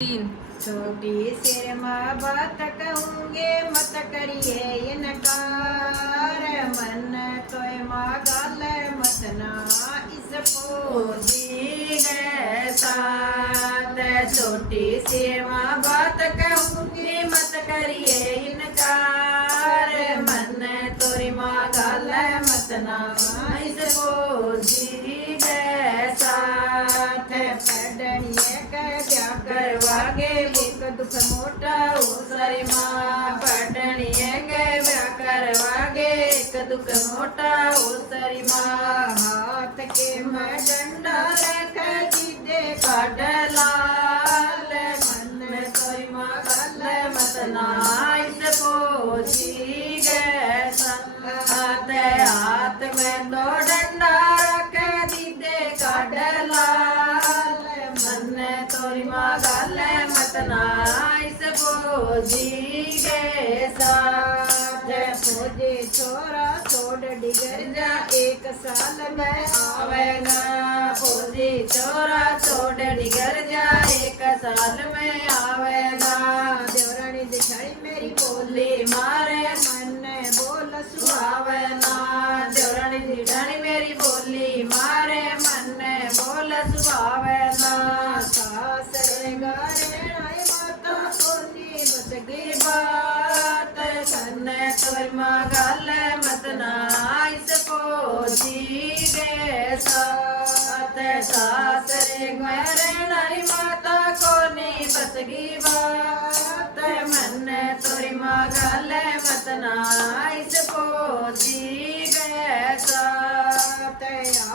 छोटी सिर माँ बात कहूँगे मत करिए इनकार मन तो माँ गाल मत ना इस फौजी है साथ। छोटी सिर माँ बात कहूँगी मत करिए इनकार मन तोरी माँ गाल मत ना इस फौजी है साथ। पढ़निए क्या करवागे एक दुख मोटा ओ सारी माँ पढ़निए ब्याह करवागे एक दुख मोटा ओ सारी माँ। हाथ के मैं डंडा रख दीदे का डलाल मन तोरी माँ गल मत नाइस फौजी गए हाथ हाथ में तो डंडा रख दीदे का डलाल मन तोरी माँ गल मत नाइस फौजी गए साथ। फौजी छोरा छोड़ डिगर जा एक साल में आवेगा फौजी छोरा छोड़ डिगर जा एक साल में आवेगा। देवरानी दिखाई मेरी बोली मारे मन बोल सुहावना देवरानी दिखाई मेरी बोली मारे मन बोल सुहावना। सासरे गारे आई माता कोनी बस की बात कन्ने तोर माँ गल मत नाइस फौजी गए साथ। सासरे गारे नारी माता कोनी बस की बात मन तोरी माँ गल मत नाइस फौजी गए साथ।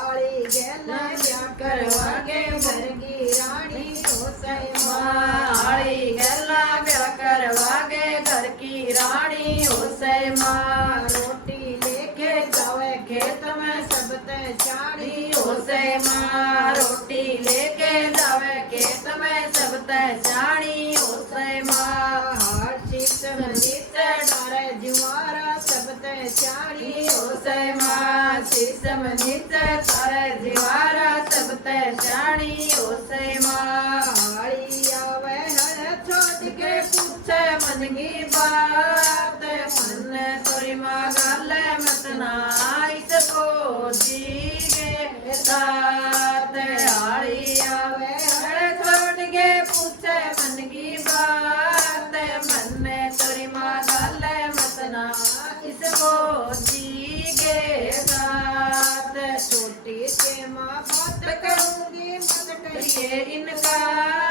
आली गेला क्या करवागे घर की रानी तो सही माँ आली गेला क्या करवागे घर की रानी हो सही माँ। रोटी लेके जावे खेत में सब ते चाड़ी हो सही माँ रोटी लेके जावे खेत में सब ते चाड़ी हो सही माँ। हार शीत मंदित डारे जुआरा सब ते चाड़ी हो सही माँ शीत मंदित तारे दीवारा सब ते चाड़ी हो सही माँ। हाड़ी आवे हर छोड़ के पूछे मन की बात मन तोरी माँ गल मत नाइस फौजी के साथ। हाड़ी आवे हर छोड़ के पूछे मन की बात मन तोरी माँ गल मत नाइस फौजी के साथ। छोटी से माँ बात कहूँगी मत करिए इनकार